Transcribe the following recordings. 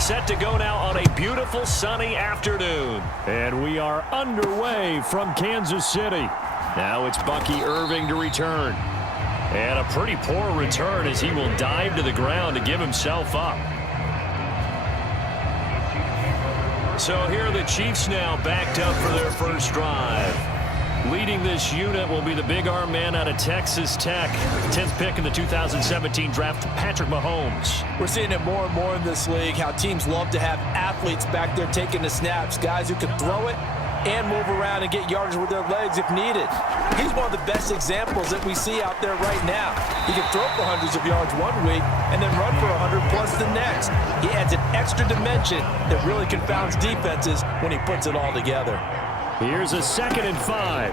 Set to go now on a beautiful sunny afternoon. And we are underway from Kansas City. Now it's Bucky Irving to return. And a pretty poor return as he will dive to the ground to give himself up. So here are the Chiefs now backed up for their first drive. Leading this unit will be the big arm man out of Texas Tech. 10th pick in the 2017 draft, Patrick Mahomes. We're seeing it more and more in this league, how teams love to have athletes back there taking the snaps, guys who can throw it and move around and get yardage with their legs if needed. He's one of the best examples that we see out there right now. He can throw for hundreds of yards one week and then run for 100 plus the next. He adds an extra dimension that really confounds defenses when he puts it all together. Here's a 2nd and 5.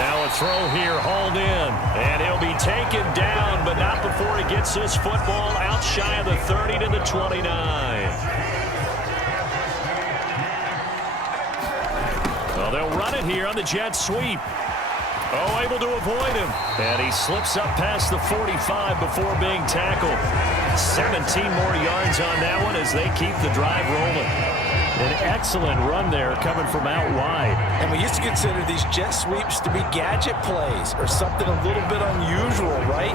Now a throw here, hauled in. And he'll be taken down, but not before he gets this football out shy of the 30 to the 29. Well, they'll run it here on the jet sweep. Oh, able to avoid him. And he slips up past the 45 before being tackled. 17 more yards on that one as they keep the drive rolling. An excellent run there coming from out wide. And we used to consider these jet sweeps to be gadget plays or something a little bit unusual, right?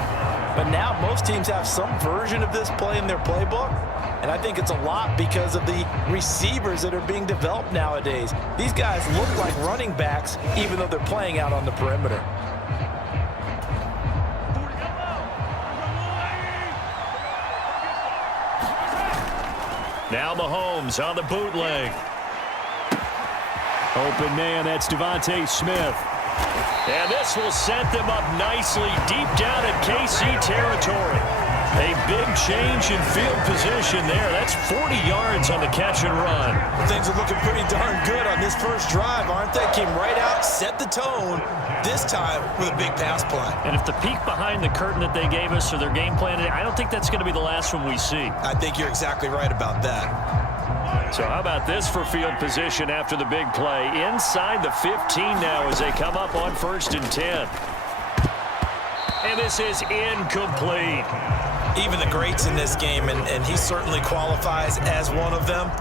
But now most teams have some version of this play in their playbook. And I think it's a lot because of the receivers that are being developed nowadays. These guys look like running backs even though they're playing out on the perimeter. Now Mahomes on the bootleg. Open man, that's Devontae Smith. And this will set them up nicely deep down in KC territory. A big change in field position there. That's 40 yards on the catch and run. Things are looking pretty darn good on this first drive, aren't they? Came right out, set the tone, this time with a big pass play. And if the peek behind the curtain that they gave us or their game plan, I don't think that's going to be the last one we see. I think you're exactly right about that. So how about this for field position after the big play? Inside the 15 now as they come up on 1st and 10. And this is incomplete. Even the greats in this game, and he certainly qualifies as one of them,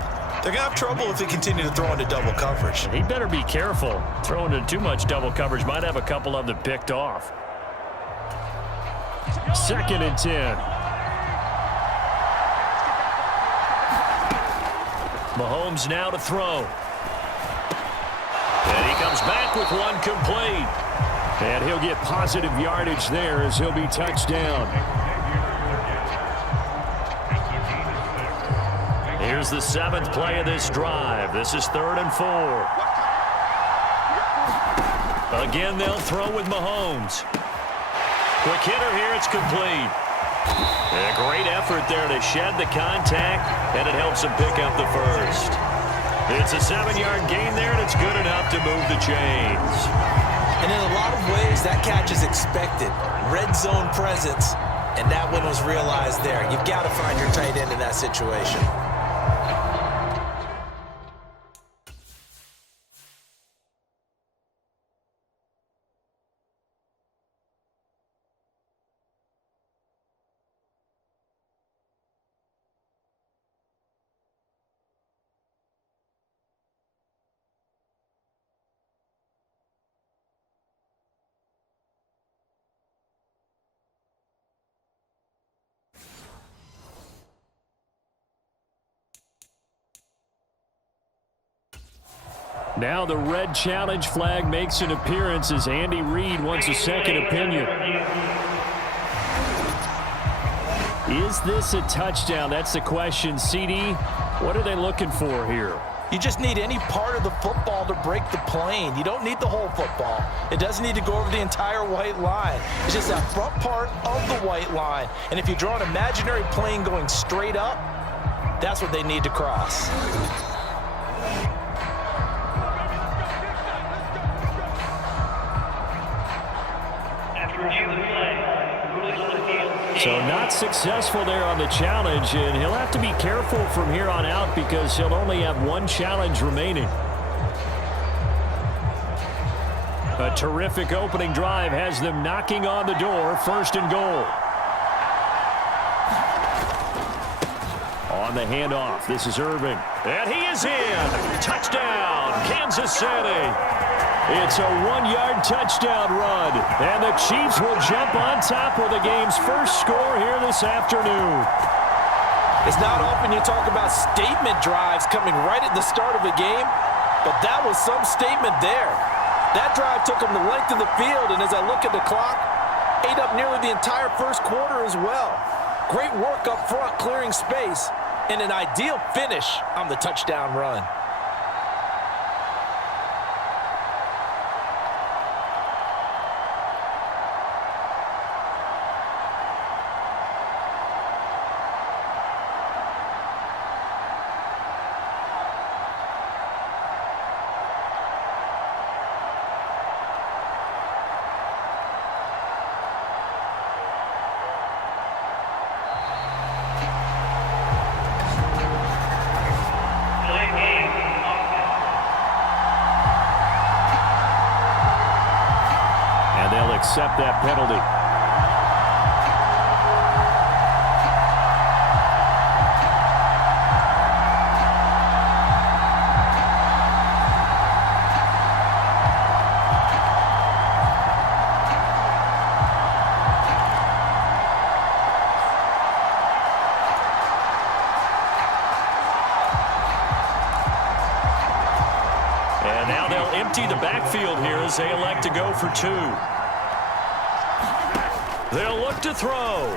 they're going to have trouble if they continue to throw into double coverage. He better be careful. Throwing into too much double coverage might have a couple of them picked off. 2nd and 10. Mahomes now to throw. And he comes back with one complete. And he'll get positive yardage there as he'll be touched down. Here's the 7th play of this drive. This is 3rd and 4. Again, they'll throw with Mahomes. Quick hitter here, it's complete. And a great effort there to shed the contact, and it helps him pick up the first. It's a 7-yard gain there, and it's good enough to move the chains. And in a lot of ways, that catch is expected. Red zone presence, and that one was realized there. You've got to find your tight end in that situation. Now the red challenge flag makes an appearance as Andy Reid wants a second opinion. Is this a touchdown? That's the question. CD, what are they looking for here? You just need any part of the football to break the plane. You don't need the whole football. It doesn't need to go over the entire white line. It's just that front part of the white line. And if you draw an imaginary plane going straight up, that's what they need to cross. So not successful there on the challenge, and he'll have to be careful from here on out because he'll only have one challenge remaining. A terrific opening drive has them knocking on the door, 1st and goal. On the handoff, this is Irving. And he is in. Touchdown, Kansas City. It's a 1-yard touchdown run. And the Chiefs will jump on top with the game's first score here this afternoon. It's not often you talk about statement drives coming right at the start of a game, but that was some statement there. That drive took them the length of the field, and as I look at the clock, ate up nearly the entire first quarter as well. Great work up front clearing space, and an ideal finish on the touchdown run. Accept that penalty. And now they'll empty the backfield here as they elect to go for 2. They'll look to throw.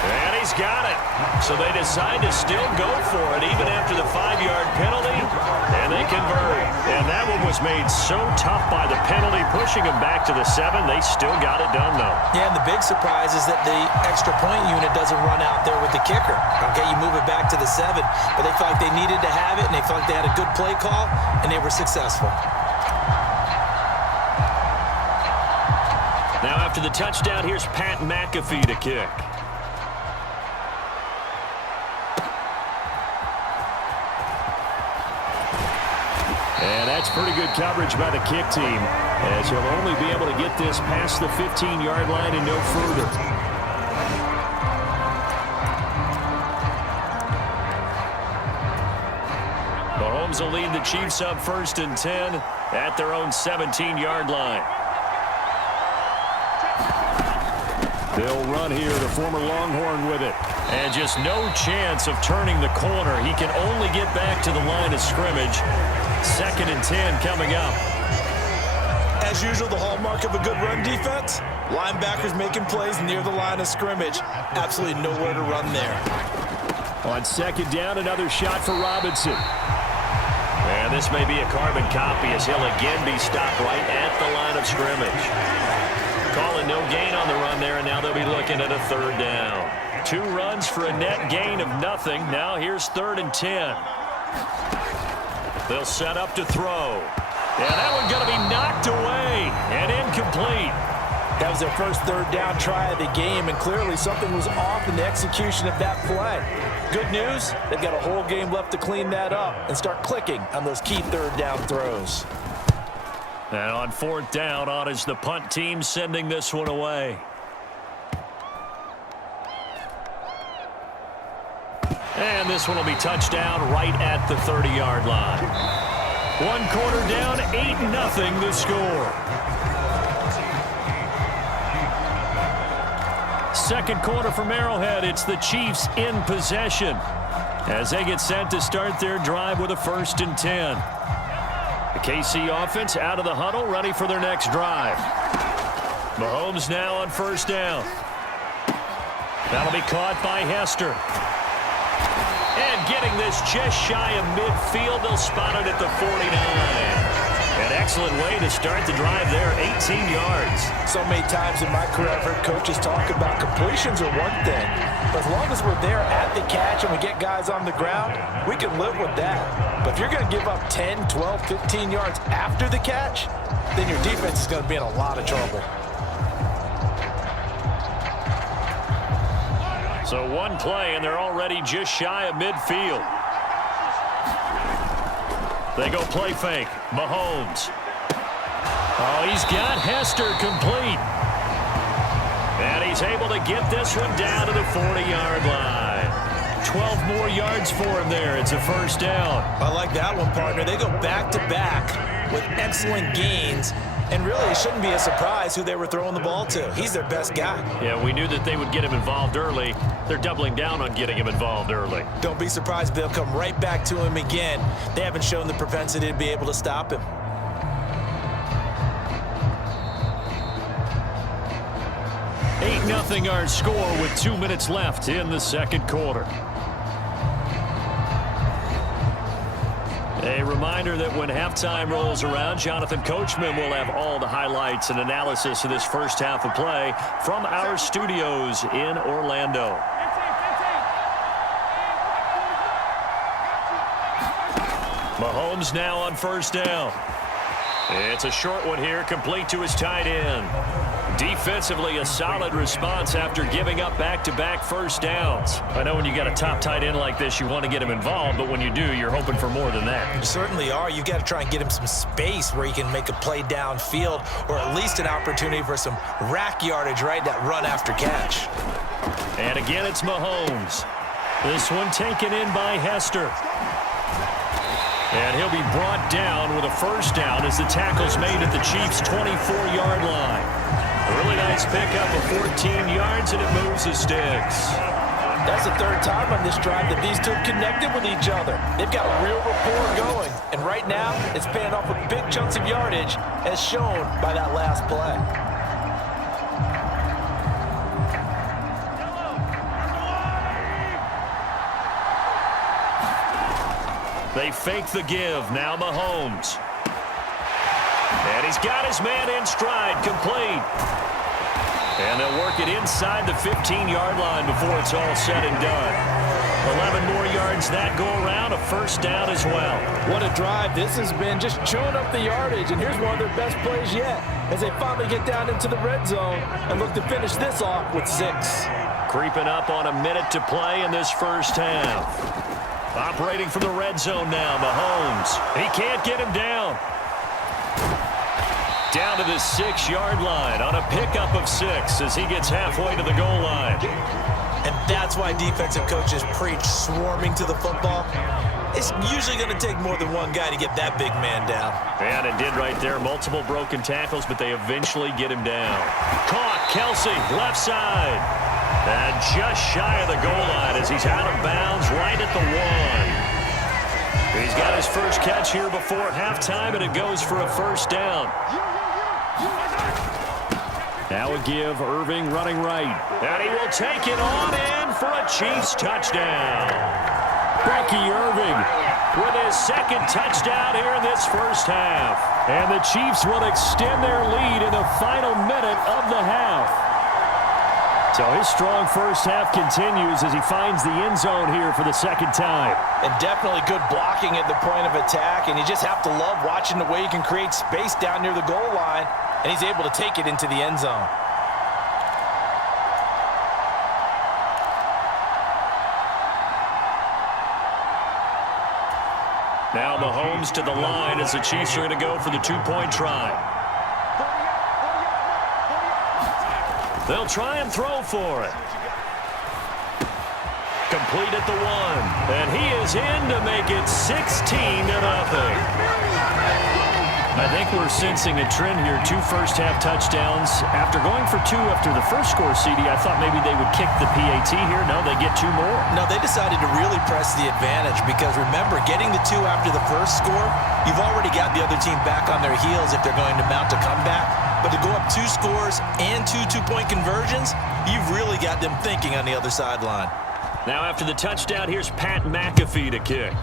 And he's got it. So they decide to still go for it even after the 5-yard penalty. And they convert. And that one was made so tough by the penalty, pushing them back to the 7. They still got it done, though. Yeah, and the big surprise is that the extra point unit doesn't run out there with the kicker. Okay, you move it back to the 7. But they felt like they needed to have it, and they felt like they had a good play call, and they were successful. Now after the touchdown, here's Pat McAfee to kick. And that's pretty good coverage by the kick team, as he'll only be able to get this past the 15-yard line and no further. Mahomes will lead the Chiefs up 1st and 10 at their own 17-yard line. They'll run here, the former Longhorn with it. And just no chance of turning the corner. He can only get back to the line of scrimmage. 2nd and 10 coming up. As usual, the hallmark of a good run defense, linebackers making plays near the line of scrimmage. Absolutely nowhere to run there. On 2nd down, another shot for Robinson. And this may be a carbon copy as he'll again be stopped right at the line of scrimmage. Calling no gain on the run there, and now they'll be looking at a 3rd down. 2 runs for a net gain of nothing. Now here's 3rd and 10. They'll set up to throw. And that one's going to be knocked away and incomplete. That was their first 3rd down try of the game, and clearly something was off in the execution of that play. Good news, they've got a whole game left to clean that up and start clicking on those key 3rd down throws. And on 4th down, on is the punt team sending this one away. And this one will be touchdown right at the 30-yard line. 1 quarter down, 8-0 the score. 2nd quarter from Arrowhead, it's the Chiefs in possession as they get set to start their drive with a 1st and 10. The KC offense out of the huddle, ready for their next drive. Mahomes now on 1st down. That'll be caught by Hester. And getting this just shy of midfield, they'll spot it at the 49. An excellent way to start the drive there, 18 yards. So many times in my career, I've heard coaches talk about completions are one thing. But as long as we're there at the catch and we get guys on the ground, we can live with that. But if you're going to give up 10, 12, 15 yards after the catch, then your defense is going to be in a lot of trouble. So 1 play, and they're already just shy of midfield. They go play fake. Mahomes. Oh, he's got Hester complete. And he's able to get this one down to the 40-yard line. 12 more yards for him there. It's a first down. I like that one, partner. They go back-to-back with excellent gains. And really, it shouldn't be a surprise who they were throwing the ball to. He's their best guy. Yeah, we knew that they would get him involved early. They're doubling down on getting him involved early. Don't be surprised if they'll come right back to him again. They haven't shown the propensity to be able to stop him. Eight 0 our score with 2 minutes left in the second quarter. A reminder that when halftime rolls around, Jonathan Coachman will have all the highlights and analysis of this first half of play from our studios in Orlando. Mahomes now on first down. It's a short one here, complete to his tight end. Defensively, a solid response after giving up back-to-back first downs. I know when you got a top tight end like this, you want to get him involved, but when you do, you're hoping for more than that. You certainly are. You've got to try and get him some space where he can make a play downfield, or at least an opportunity for some rack yardage, right? That run after catch. And again, it's Mahomes. This one taken in by Hester. And he'll be brought down with a first down as the tackle's made at the Chiefs' 24-yard line. A really nice pickup of 14 yards, and it moves the sticks. That's the third time on this drive that these two have connected with each other. They've got a real rapport going. And right now, it's paying off with big chunks of yardage, as shown by that last play. They fake the give. Now Mahomes. And he's got his man in stride, complete. And they'll work it inside the 15-yard line before it's all said and done. 11 more yards that go around, a first down as well. What a drive this has been, just chewing up the yardage. And here's one of their best plays yet as they finally get down into the red zone and look to finish this off with 6. Creeping up on a minute to play in this first half. Operating from the red zone now, Mahomes. He can't get him down. Down to the 6-yard line on a pickup of 6 as he gets halfway to the goal line. And that's why defensive coaches preach swarming to the football. It's usually going to take more than one guy to get that big man down. And it did right there. Multiple broken tackles, but they eventually get him down. Caught, Kelsey, left side. And just shy of the goal line as he's out of bounds right at the 1. He's got his first catch here before halftime, and it goes for a first down. Now a give, Irving running right. And he will take it on in for a Chiefs touchdown. Becky Irving with his second touchdown here in this first half. And the Chiefs will extend their lead in the final minute of the half. So his strong first half continues as he finds the end zone here for the second time. And definitely good blocking at the point of attack. And you just have to love watching the way he can create space down near the goal line. And he's able to take it into the end zone. Now Mahomes to the line as the Chiefs are going to go for the two-point try. They'll try and throw for it. Complete at the 1. And he is in to make it 16-0. I think we're sensing a trend here. 2 first-half touchdowns. After going for 2 after the first score, CD, I thought maybe they would kick the PAT here. No, they get 2 more. No, they decided to really press the advantage because, remember, getting the 2 after the first score, you've already got the other team back on their heels if they're going to mount a comeback. But to go up 2 scores and 2 two-point conversions, you've really got them thinking on the other sideline. Now after the touchdown, here's Pat McAfee to kick.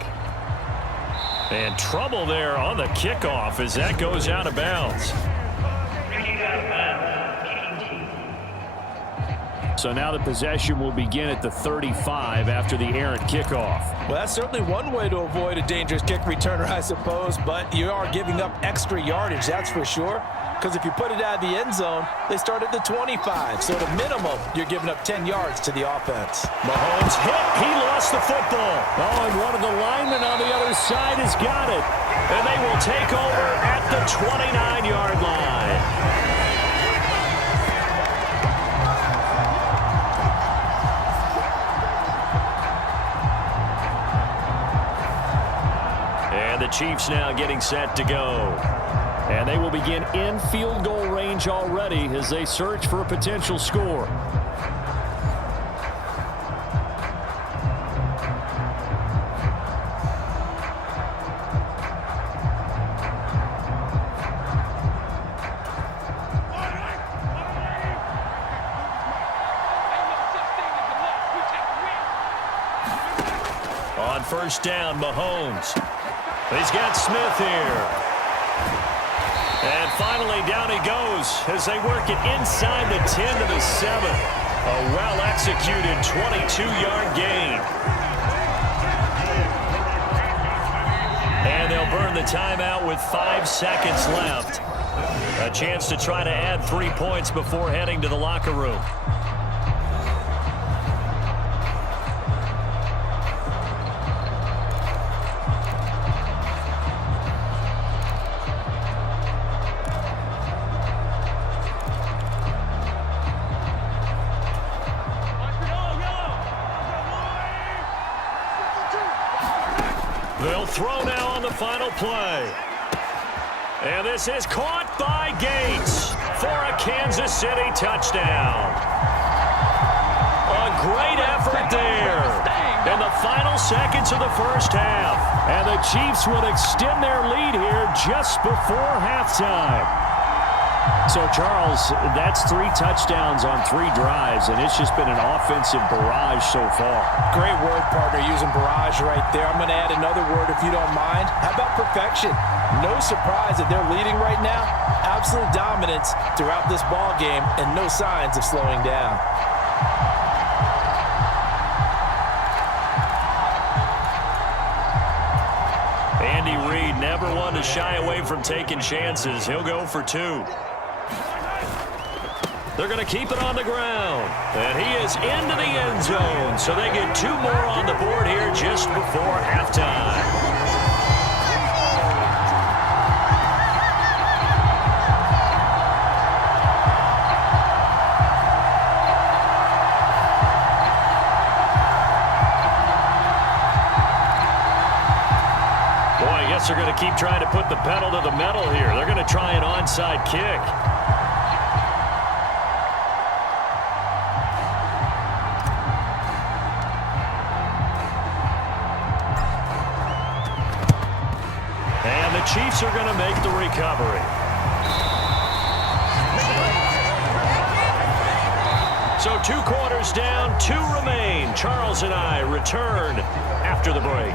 And trouble there on the kickoff as that goes out of bounds. So now the possession will begin at the 35 after the errant kickoff. Well, that's certainly one way to avoid a dangerous kick returner, I suppose, but you are giving up extra yardage, that's for sure. Because if you put it out of the end zone, they start at the 25. So at a minimum, you're giving up 10 yards to the offense. Mahomes hit. He lost the football. Oh, and one of the linemen on the other side has got it. And they will take over at the 29-yard line. Chiefs now getting set to go. And they will begin in field goal range already as they search for a potential score. On first down, Mahomes. He's got Smith here. And finally, down he goes as they work it inside the 10 to the 7. A well-executed 22-yard gain. And they'll burn the timeout with 5 seconds left. A chance to try to add 3 points before heading to the locker room. They'll throw now on the final play. And this is caught by Gates for a Kansas City touchdown. A great effort there in the final seconds of the first half. And the Chiefs will extend their lead here just before halftime. So, Charles, that's 3 touchdowns on 3 drives, and it's just been an offensive barrage so far. Great word, partner, using barrage right there. I'm going to add another word if you don't mind. How about perfection? No surprise that they're leading right now. Absolute dominance throughout this ball game and no signs of slowing down. Andy Reid never one to shy away from taking chances. He'll go for 2. They're going to keep it on the ground. And he is into the end zone. So they get 2 more on the board here just before halftime. Boy, I guess they're going to keep trying to put the pedal to the metal here. They're going to try an onside kick. The Chiefs are going to make the recovery. So 2 quarters down, 2 remain. Charles and I return after the break.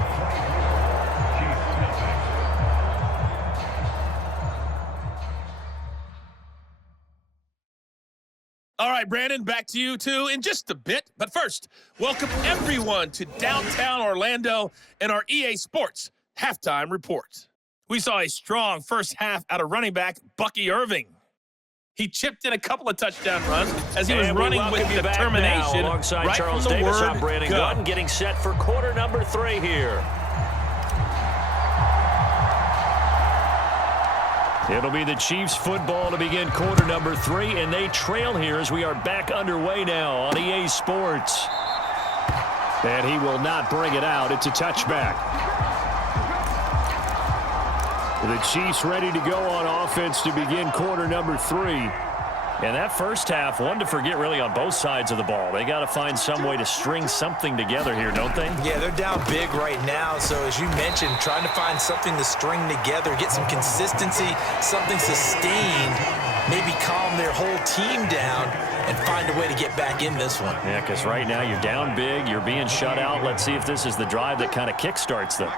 All right, Brandon, back to you two in just a bit. But first, welcome everyone to downtown Orlando and our EA Sports Halftime Report. We saw a strong first half out of running back Bucky Irving. He chipped in a couple of touchdown runs as he was running with determination. Alongside right Charles from the Davis, word I'm Brandon go. Gunn, getting set for quarter number 3 here. It'll be the Chiefs football to begin quarter number 3, and they trail here as we are back underway now on EA Sports. And he will not bring it out. It's a touchback. The Chiefs ready to go on offense to begin quarter number 3. And that first half, one to forget really on both sides of the ball. They got to find some way to string something together here, don't they? Yeah, they're down big right now. So as you mentioned, trying to find something to string together, get some consistency, something sustained, maybe calm their whole team down and find a way to get back in this one. Yeah, because right now you're down big, you're being shut out. Let's see if this is the drive that kind of kickstarts them.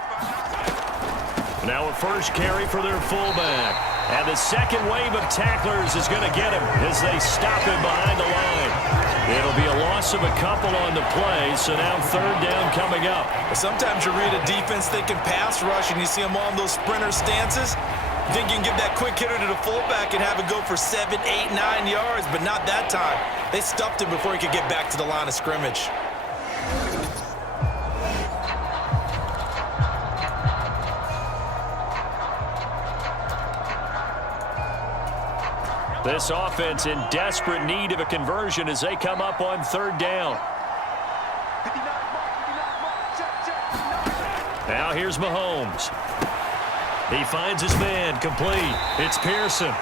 Now a first carry for their fullback. And the second wave of tacklers is going to get him as they stop him behind the line. It'll be a loss of a couple on the play, so now third down coming up. Sometimes you read a defense thinking pass rush and you see them on those sprinter stances. Think you can give that quick hitter to the fullback and have it go for 7, 8, 9 yards, but not that time. They stuffed him before he could get back to the line of scrimmage. This offense in desperate need of a conversion as they come up on third down. Now here's Mahomes. He finds his man, complete. It's Pearson.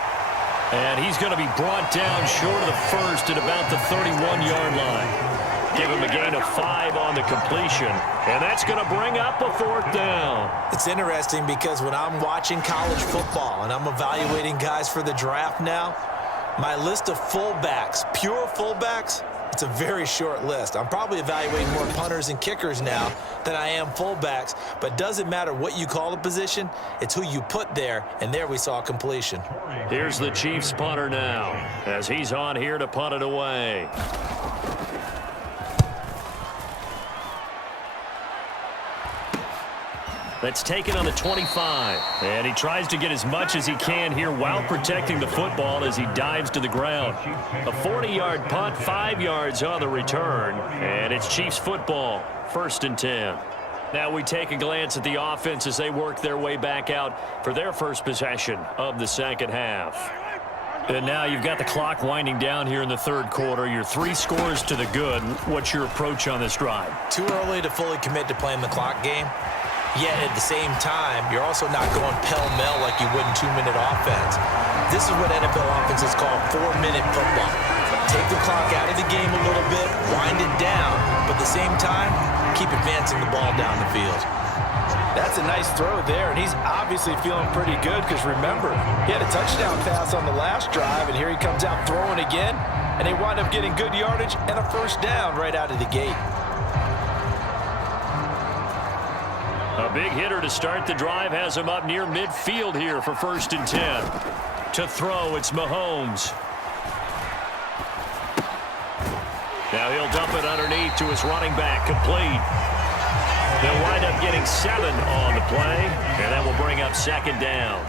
And he's going to be brought down short of the first at about the 31-yard line. Give him a gain of 5 on the completion. And that's going to bring up a 4th down. It's interesting because when I'm watching college football and I'm evaluating guys for the draft now, my list of fullbacks, pure fullbacks, it's a very short list. I'm probably evaluating more punters and kickers now than I am fullbacks, but doesn't matter what you call the position, it's who you put there, and there we saw completion. Here's the Chiefs punter now as he's on here to punt it away. That's taken on the 25. And he tries to get as much as he can here while protecting the football as he dives to the ground. A 40-yard punt, 5 yards on the return. And it's Chiefs football, 1st and 10. Now we take a glance at the offense as they work their way back out for their first possession of the second half. And now you've got the clock winding down here in the 3rd quarter. You're 3 scores to the good. What's your approach on this drive? Too early to fully commit to playing the clock game. Yet at the same time, you're also not going pell-mell like you would in 2-minute offense. This is what NFL offenses call 4-minute football. Take the clock out of the game a little bit, wind it down, but at the same time, keep advancing the ball down the field. That's a nice throw there, and he's obviously feeling pretty good because remember, he had a touchdown pass on the last drive, and here he comes out throwing again, and they wind up getting good yardage and a 1st down right out of the gate. A big hitter to start the drive has him up near midfield here for 1st and 10. To throw, it's Mahomes. Now he'll dump it underneath to his running back, complete. They'll wind up getting 7 on the play, and that will bring up 2nd down.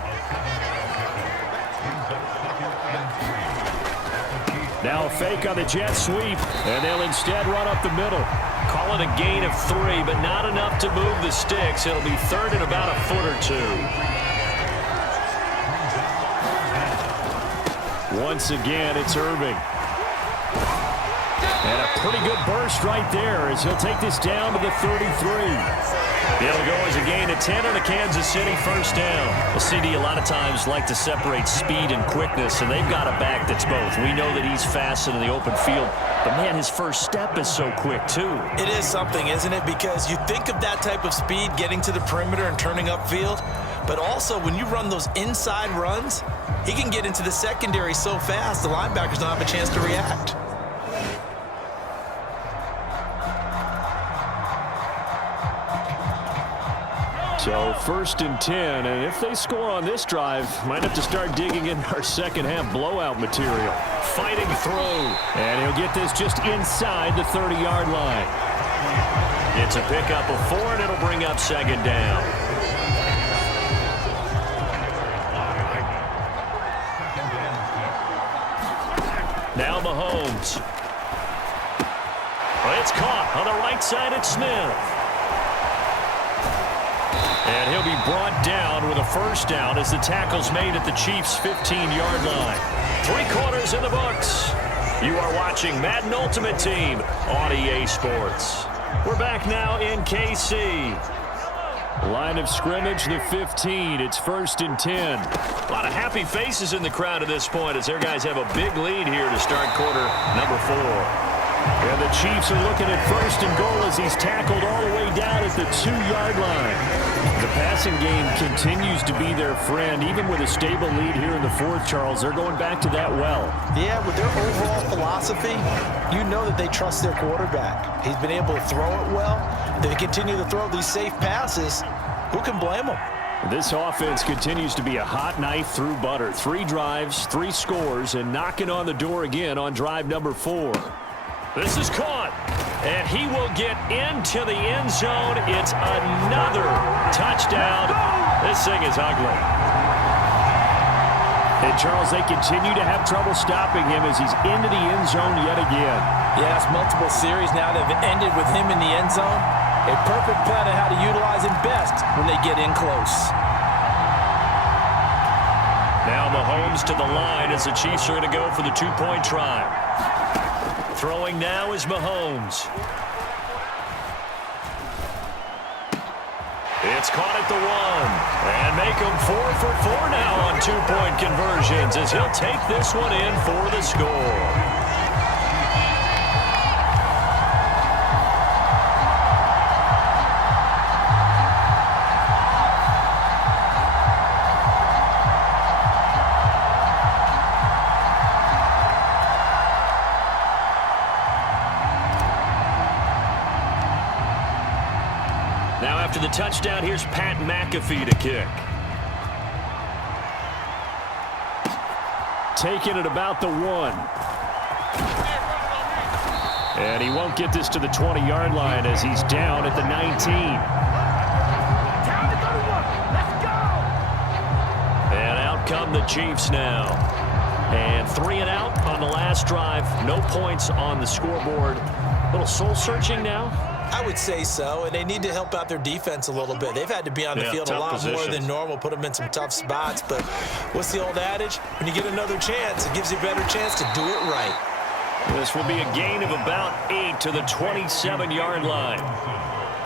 Now a fake on the jet sweep, and they'll instead run up the middle. Call it a gain of 3, but not enough to move the sticks. It'll be 3rd and about a foot or 2. Once again, it's Irving. And a pretty good burst right there as he'll take this down to the 33. It'll go as a gain of 10 and a Kansas City 1st down. Well, CD a lot of times like to separate speed and quickness, and they've got a back that's both. We know that he's fast in the open field, but man, his first step is so quick too. It is something, isn't it? Because you think of that type of speed getting to the perimeter and turning upfield, but also when you run those inside runs, he can get into the secondary so fast the linebackers don't have a chance to react. So 1st and 10, and if they score on this drive, might have to start digging in our second half blowout material. Fighting through, and he'll get this just inside the 30-yard line. It's a pickup of 4, and it'll bring up 2nd down. Now Mahomes. Well, it's caught on the right side at Smith. And he'll be brought down with a 1st down as the tackle's made at the Chiefs' 15-yard line. 3 quarters in the books. You are watching Madden Ultimate Team on EA Sports. We're back now in KC. Line of scrimmage, the 15. It's 1st and 10. A lot of happy faces in the crowd at this point as their guys have a big lead here to start quarter number 4. And the Chiefs are looking at 1st and goal as he's tackled all the way down at the 2-yard line. The passing game continues to be their friend. Even with a stable lead here in the 4th, Charles, they're going back to that well. Yeah, with their overall philosophy, you know that they trust their quarterback. He's been able to throw it well. They continue to throw these safe passes. Who can blame them? This offense continues to be a hot knife through butter. 3 drives, 3 scores, and knocking on the door again on drive number 4. This is caught, and he will get into the end zone. It's another touchdown. This thing is ugly. And, Charles, they continue to have trouble stopping him as he's into the end zone yet again. Yes, multiple series now that have ended with him in the end zone. A perfect plan on how to utilize him best when they get in close. Now Mahomes to the line as the Chiefs are going to go for the 2-point try. Throwing now is Mahomes. It's caught at the 1. And make them 4 for 4 now on two-point conversions as he'll take this one in for the score. Now after the touchdown, here's Pat McAfee to kick. Taking it about the 1. And he won't get this to the 20-yard line as he's down at the 19. And out come the Chiefs now. And 3 and out on the last drive. No points on the scoreboard. A little soul-searching now. I would say so, and they need to help out their defense a little bit. They've had to be on the field a lot more than normal, put them in some tough spots. But what's the old adage? When you get another chance, it gives you a better chance to do it right. This will be a gain of about 8 to the 27-yard line.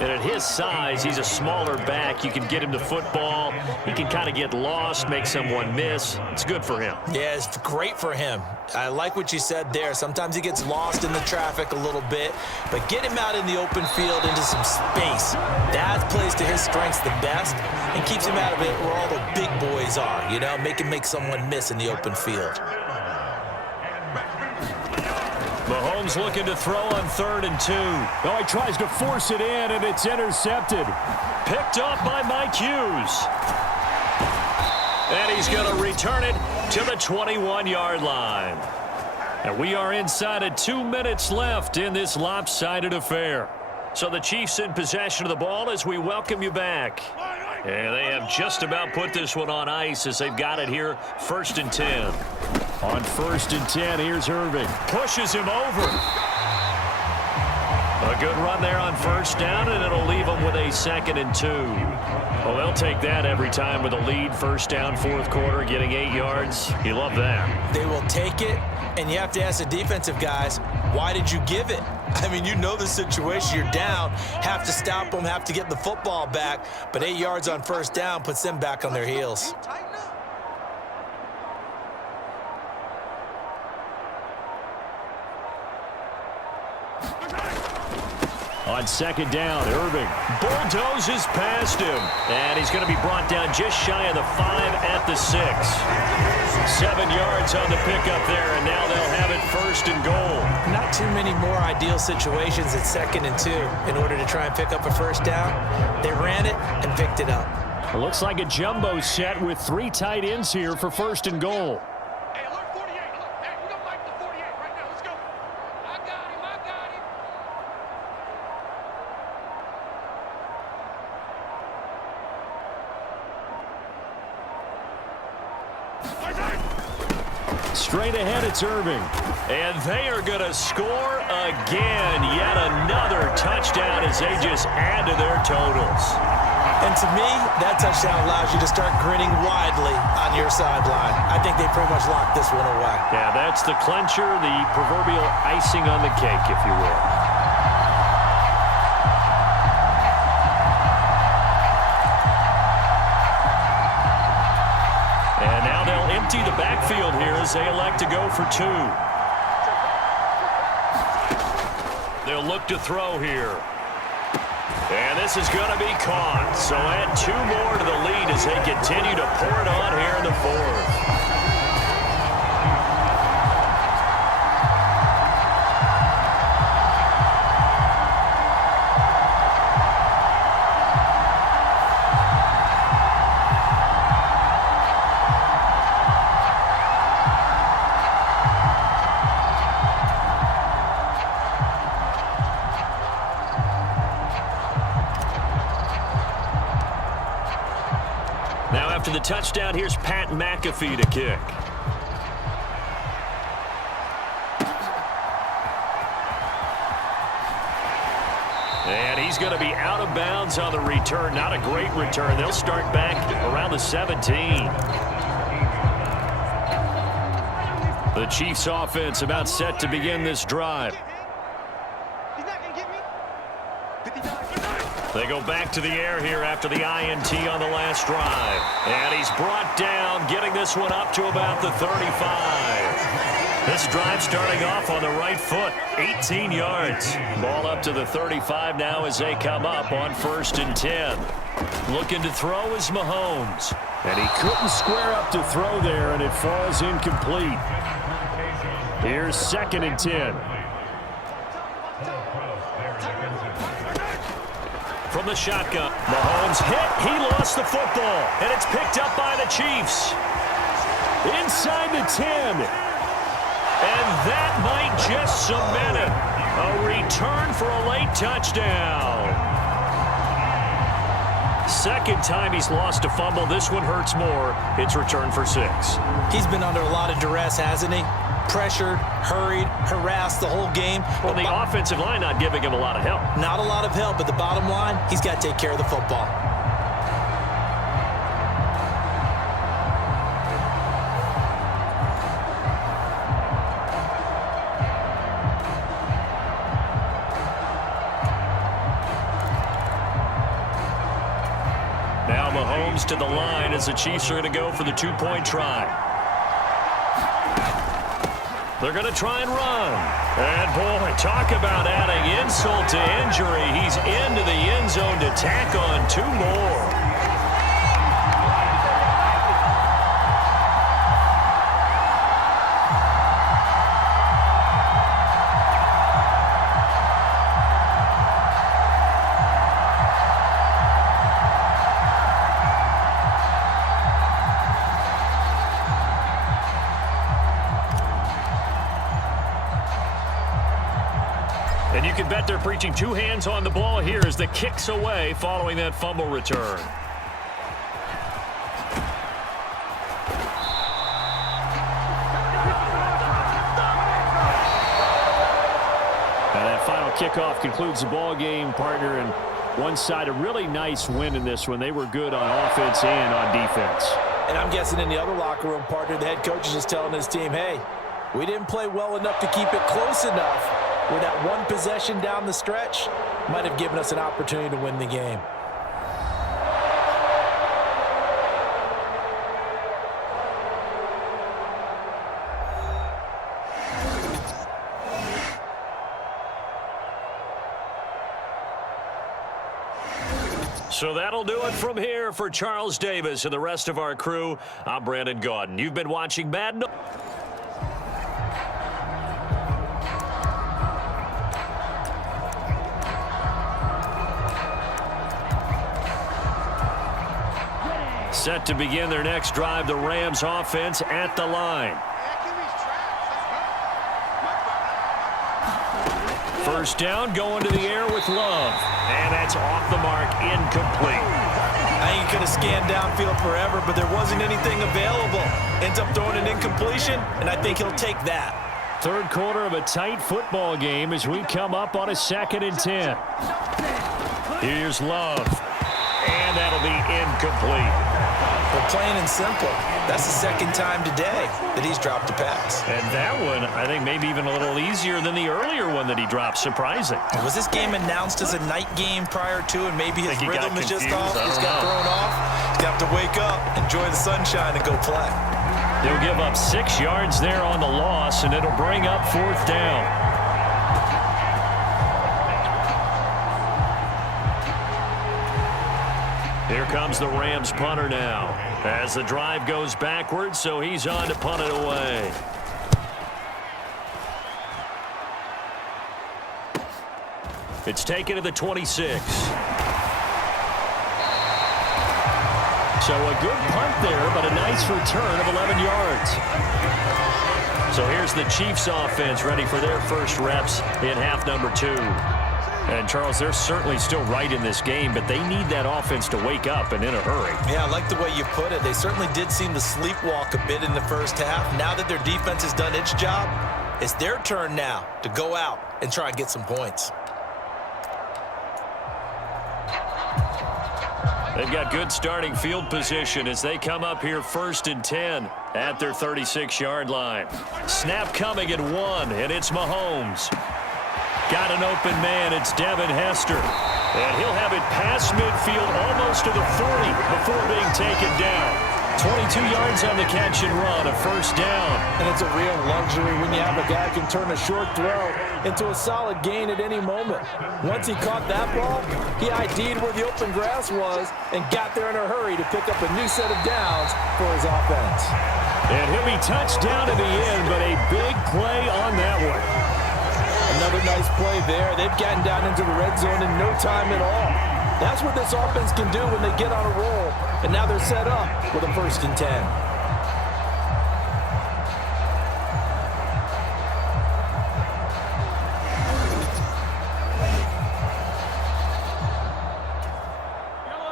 And at his size, he's a smaller back. You can get him the football. He can kind of get lost, make someone miss. It's good for him. Yeah, it's great for him. I like what you said there. Sometimes he gets lost in the traffic a little bit, but get him out in the open field into some space. That plays to his strengths the best and keeps him out of it where all the big boys are, you know, make someone miss in the open field. Mahomes looking to throw on 3rd and 2. Oh, he tries to force it in, and it's intercepted. Picked up by Mike Hughes. And he's going to return it to the 21-yard line. And we are inside of 2 minutes left in this lopsided affair. So the Chiefs in possession of the ball as we welcome you back. And they have just about put this one on ice as they've got it here, 1st and 10. On 1st and 10, here's Irving. Pushes him over. A good run there on 1st down, and it'll leave them with a 2nd and 2. Well, they'll take that every time with a lead, 1st down, 4th quarter, getting 8 yards. You love that. They will take it, and you have to ask the defensive guys, why did you give it? I mean, you know the situation. You're down, have to stop them, have to get the football back, but 8 yards on 1st down puts them back on their heels. On 2nd down, Irving bulldozes past him. And he's going to be brought down just shy of the 5 at the 6. 7 yards on the pickup there, and now they'll have it 1st and goal. Not too many more ideal situations at 2nd and 2 in order to try and pick up a 1st down. They ran it and picked it up. It looks like a jumbo set with 3 tight ends here for 1st and goal. Straight ahead, it's Irving. And they are going to score again. Yet another touchdown as they just add to their totals. And to me, that touchdown allows you to start grinning widely on your sideline. I think they pretty much locked this one away. Yeah, that's the clincher, the proverbial icing on the cake, if you will. And now they'll empty the backfield here as they elect to go for 2. They'll look to throw here. And this is going to be caught. So add 2 more to the lead as they continue to pour it on here in the 4th. After the touchdown, here's Pat McAfee to kick. And he's going to be out of bounds on the return. Not a great return. They'll start back around the 17. The Chiefs offense about set to begin this drive. They go back to the air here after the INT on the last drive. And he's brought down, getting this one up to about the 35. This drive starting off on the right foot, 18 yards. Ball up to the 35 now as they come up on 1st and 10. Looking to throw is Mahomes. And he couldn't square up to throw there, and it falls incomplete. Here's 2nd and 10. From the shotgun, Mahomes hit. He lost the football, and it's picked up by the Chiefs. Inside the 10. And that might just cement it. A return for a late touchdown. Second time he's lost a fumble. This one hurts more. It's returned for 6. He's been under a lot of duress, hasn't he? Pressured, hurried, harassed the whole game. Well, the offensive line not giving him a lot of help. Not a lot of help, but the bottom line, he's got to take care of the football. Now Mahomes to the line as the Chiefs are going to go for the 2-point try. They're going to try and run. And, boy, talk about adding insult to injury. He's into the end zone to tack on 2 more. And you can bet they're preaching 2 hands on the ball here as the kick's away following that fumble return. And that final kickoff concludes the ball game, partner, and one side a really nice win in this one. They were good on offense and on defense. And I'm guessing in the other locker room, partner, the head coach is just telling his team, hey, we didn't play well enough to keep it close enough. Where that one possession down the stretch might have given us an opportunity to win the game. So that'll do it from here for Charles Davis and the rest of our crew. I'm Brandon Gaudin. You've been watching Madden. Set to begin their next drive, the Rams offense at the line. First down, going to the air with Love. And that's off the mark, incomplete. I ain't going to scan downfield forever, but there wasn't anything available. Ends up throwing an incompletion, and I think he'll take that. Third quarter of a tight football game as we come up on a 2nd and 10. Here's Love. And that'll be incomplete. But plain and simple, that's the 2nd time today that he's dropped a pass. And that one, I think, maybe even a little easier than the earlier one that he dropped. Surprising. Was this game announced as a night game prior to, and maybe his rhythm is just off? He's got thrown off. He's got to wake up, enjoy the sunshine, and go play. They'll give up 6 yards there on the loss, and it'll bring up 4th down. Here comes the Rams punter now as the drive goes backwards, so he's on to punt it away. It's taken to the 26. So a good punt there, but a nice return of 11 yards. So here's the Chiefs offense ready for their first reps in half number 2. And, Charles, they're certainly still right in this game, but they need that offense to wake up and in a hurry. Yeah, I like the way you put it. They certainly did seem to sleepwalk a bit in the first half. Now that their defense has done its job, it's their turn now to go out and try and get some points. They've got good starting field position as they come up here 1st and 10 at their 36-yard line. Snap coming at 1, and it's Mahomes. Got an open man. It's Devin Hester. And he'll have it past midfield almost to the 40 before being taken down. 22 yards on the catch and run, a first down. And it's a real luxury when you have a guy who can turn a short throw into a solid gain at any moment. Once he caught that ball, he ID'd where the open grass was and got there in a hurry to pick up a new set of downs for his offense. And he'll be touched down in the end, but a big play on that one. Another nice play there. They've gotten down into the red zone in no time at all. That's what this offense can do when they get on a roll. And now they're set up with a 1st and 10.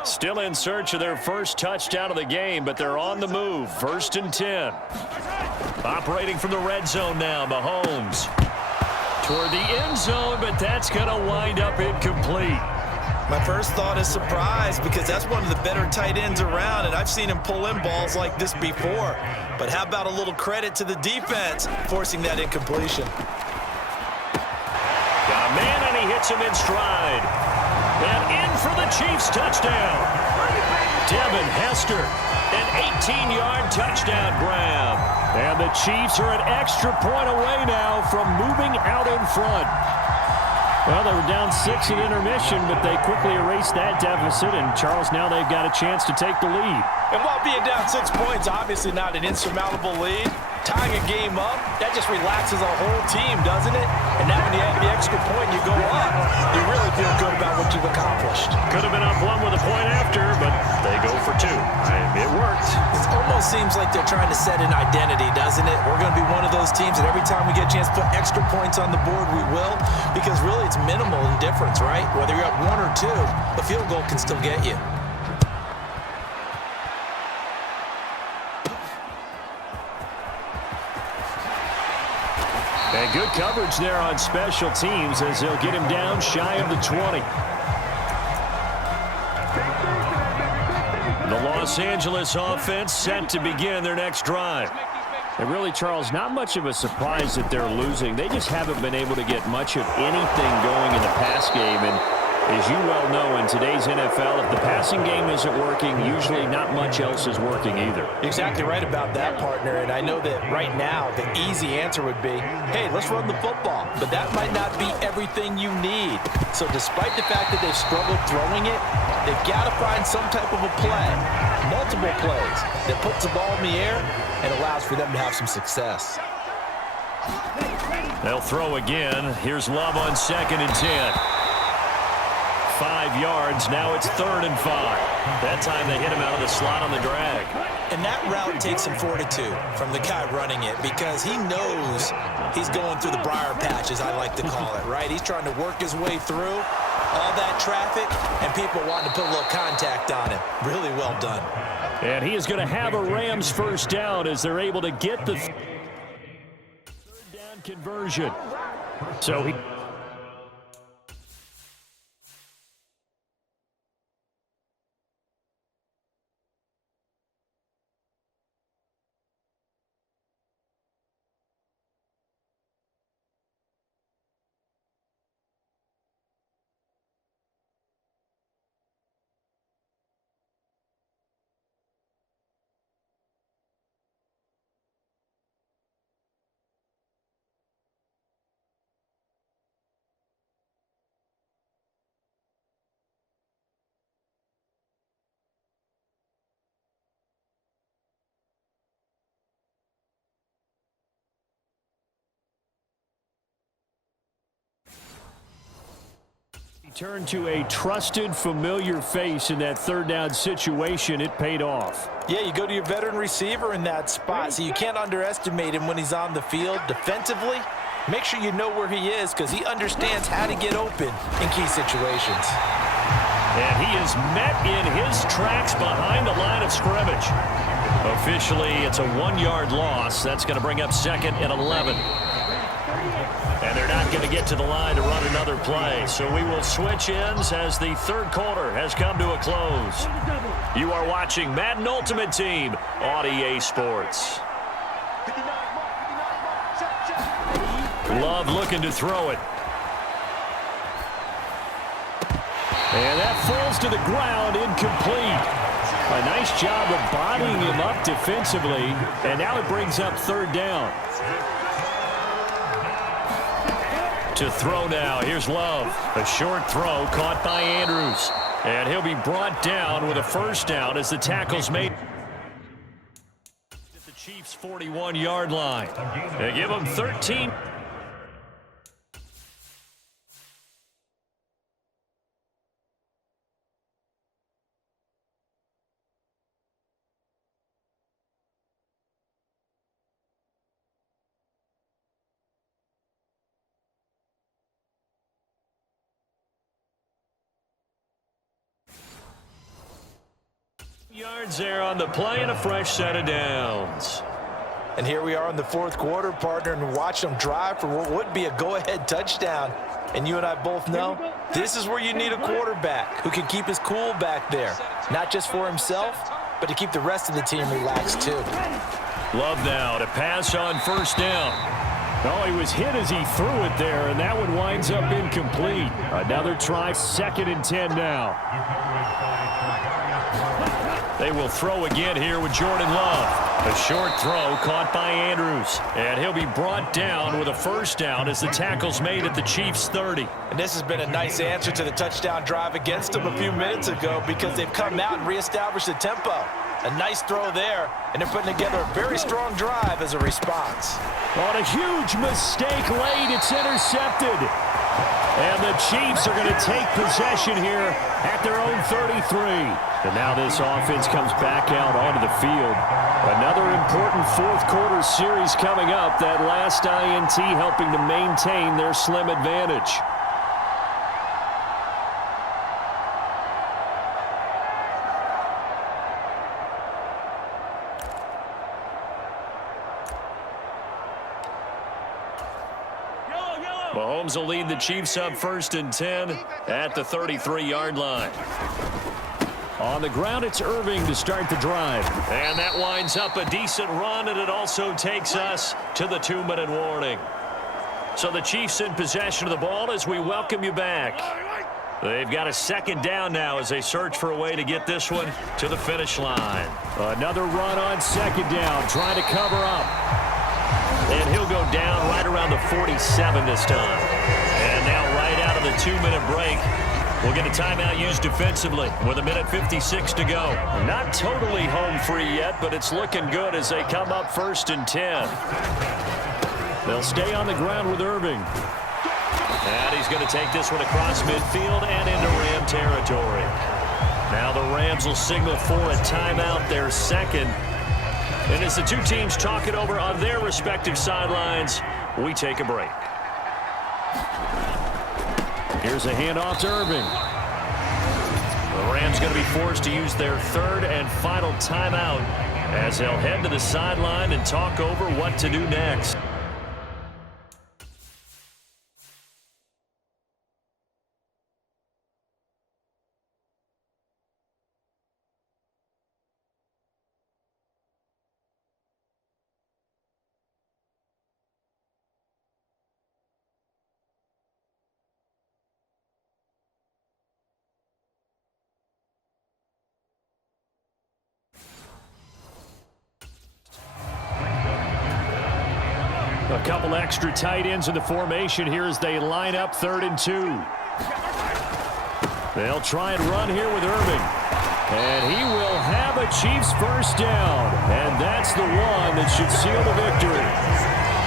Still in search of their first touchdown of the game, but they're on the move. 1st and 10. Operating from the red zone now, Mahomes. Toward the end zone, but that's going to wind up incomplete. My first thought is surprise because that's one of the better tight ends around, and I've seen him pull in balls like this before. But how about a little credit to the defense forcing that incompletion? Got a man, and he hits him in stride. And in for the Chiefs touchdown. Devin Hester, an 18-yard touchdown grab. And the Chiefs are an extra point away now from moving out in front. Well, they were down 6 at intermission, but they quickly erased that deficit. And, Charles, now they've got a chance to take the lead. And while being down 6 points, obviously not an insurmountable lead, tying a game up, that just relaxes a whole team, doesn't it? And now when you have the extra point, you go up, you really feel good about what you've accomplished. Could have been up 1 with a point after, but they go for 2. It worked. It almost seems like they're trying to set an identity, doesn't it? We're going to be one of those teams that every time we get a chance to put extra points on the board, we will. Because really it's minimal in difference, right? Whether you're up 1 or 2, the field goal can still get you. And good coverage there on special teams as they'll get him down shy of the 20. The Los Angeles offense set to begin their next drive. And really, Charles, not much of a surprise that they're losing. They just haven't been able to get much of anything going in the pass game. And as you well know, in today's NFL, if the passing game isn't working, usually not much else is working either. Exactly right about that, partner. And I know that right now the easy answer would be, hey, let's run the football. But that might not be everything you need. So despite the fact that they've struggled throwing it, they've got to find some type of a play, multiple plays, that puts the ball in the air and allows for them to have some success. They'll throw again. Here's Love on 2nd and 10. 5 yards. Now it's 3rd and 5. That time they hit him out of the slot on the drag. And that route takes some fortitude from the guy running it because he knows he's going through the briar patch, as I like to call it, right? He's trying to work his way through all that traffic and people wanting to put a little contact on him. Really well done. And he is going to have a Rams first down as they're able to get the third down conversion. So he... Turn to a trusted, familiar face in that 3rd down situation. It paid off. Yeah, you go to your veteran receiver in that spot, so you can't underestimate him when he's on the field defensively. Make sure you know where he is because he understands how to get open in key situations. And he is met in his tracks behind the line of scrimmage. Officially, it's a 1-yard loss. That's going to bring up 2nd and 11. And they're not going to get to the line to run another play. So we will switch ends as the 3rd quarter has come to a close. You are watching Madden Ultimate Team on EA Sports. Love looking to throw it. And that falls to the ground, incomplete. A nice job of bodying him up defensively, and now it brings up third down. To throw now, here's Love. A short throw caught by Andrews. And he'll be brought down with a first down as the tackle's made at the Chiefs' 41-yard line. They give them 13. Yards there on the play and a fresh set of downs. And here we are in the fourth quarter, partner, and watch them drive for what would be a go-ahead touchdown. And you and I both know this is where you need a quarterback who can keep his cool back there, not just for himself, but to keep the rest of the team relaxed too. Love now to pass on first down. Oh, he was hit as he threw it there, and that one winds up incomplete. Another try, 2nd and 10 now. They will throw again here with Jordan Love. A short throw caught by Andrews. And he'll be brought down with a first down as the tackle's made at the Chiefs' 30. And this has been a nice answer to the touchdown drive against them a few minutes ago because they've come out and reestablished the tempo. A nice throw there, and they're putting together a very strong drive as a response. On a huge mistake late, it's intercepted. And the Chiefs are going to take possession here at their own 33. And now this offense comes back out onto the field. Another important fourth quarter series coming up. That last INT helping to maintain their slim advantage. Mahomes will lead the Chiefs up 1st and 10 at the 33-yard line. On the ground, it's Irving to start the drive. And that winds up a decent run, and it also takes us to the 2-minute warning. So the Chiefs in possession of the ball as we welcome you back. They've got a 2nd down now as they search for a way to get this one to the finish line. Another run on 2nd down, trying to cover up. And he'll go down right around the 47 this time. And now right out of the 2-minute break, we'll get a timeout used defensively with 1:56 to go. Not totally home free yet, but it's looking good as they come up 1st and 10. They'll stay on the ground with Irving. And he's going to take this one across midfield and into Ram territory. Now the Rams will signal for a timeout, their 2nd. And as the two teams talk it over on their respective sidelines, we take a break. Here's a handoff to Irving. The Rams going to be forced to use their 3rd and final timeout as they'll head to the sideline and talk over what to do next. A couple extra tight ends in the formation here as they line up 3rd and 2. They'll try and run here with Irving. And he will have a Chiefs first down. And that's the one that should seal the victory.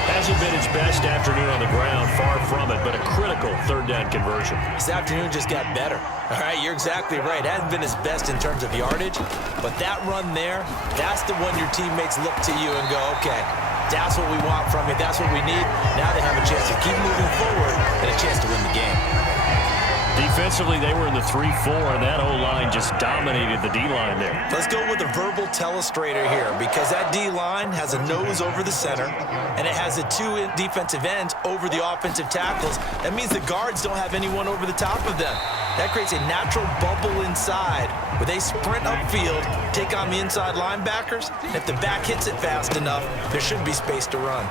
Hasn't been his best afternoon on the ground, far from it, but a critical 3rd down conversion. This afternoon just got better. All right, you're exactly right. Hasn't been his best in terms of yardage, but that run there, that's the one your teammates look to you and go, okay, that's what we want from you. That's what we need. Now they have a chance to keep moving forward and a chance to win the game. Defensively, they were in the 3-4, and that O-line just dominated the D-line there. Let's go with a verbal telestrator here because that D-line has a nose over the center, and it has the 2 defensive ends over the offensive tackles. That means the guards don't have anyone over the top of them. That creates a natural bubble inside where they sprint upfield, take on the inside linebackers. If the back hits it fast enough, there should be space to run.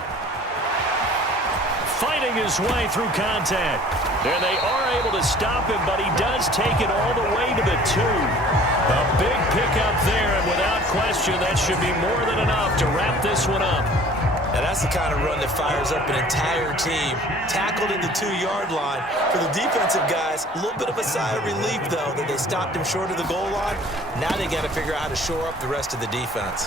Fighting fighting his way through contact. And they are able to stop him, but he does take it all the way to the 2. A big pickup there, and without question, that should be more than enough to wrap this one up. Now that's the kind of run that fires up an entire team. Tackled in the 2-yard line. For the defensive guys, a little bit of a sigh of relief, though, that they stopped him short of the goal line. Now they got to figure out how to shore up the rest of the defense.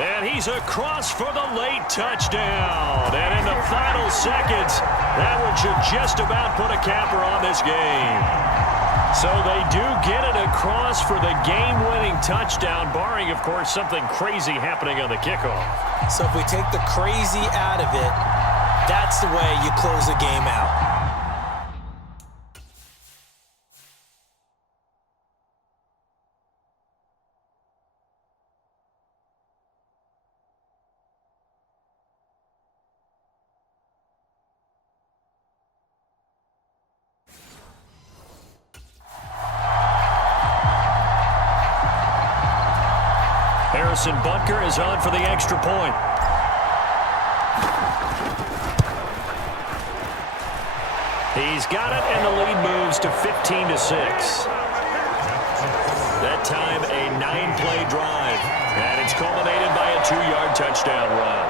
And he's across for the late touchdown. And in the final seconds, that one should just about put a capper on this game. So they do get it across for the game-winning touchdown, barring, of course, something crazy happening on the kickoff. So if we take the crazy out of it, that's the way you close a game out. Harrison Butker is on for the extra point. He's got it, and the lead moves to 15-6. That time, a 9-play drive, and it's culminated by a 2-yard touchdown run.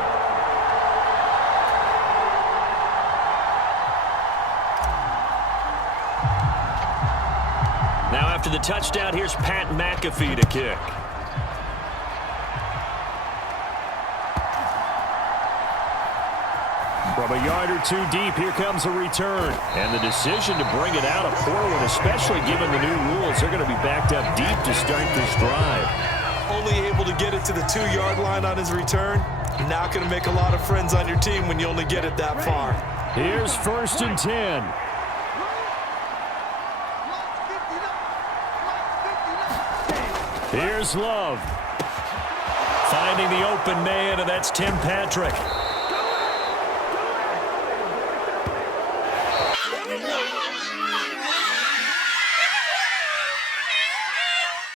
Now, after the touchdown, here's Pat McAfee to kick. From a yard or 2 deep, here comes a return. And the decision to bring it out, a poor one, especially given the new rules. They're going to be backed up deep to start this drive. Only able to get it to the 2-yard line on his return. You're not going to make a lot of friends on your team when you only get it that far. Here's 1st and 10. Here's Love. Finding the open man, and that's Tim Patrick.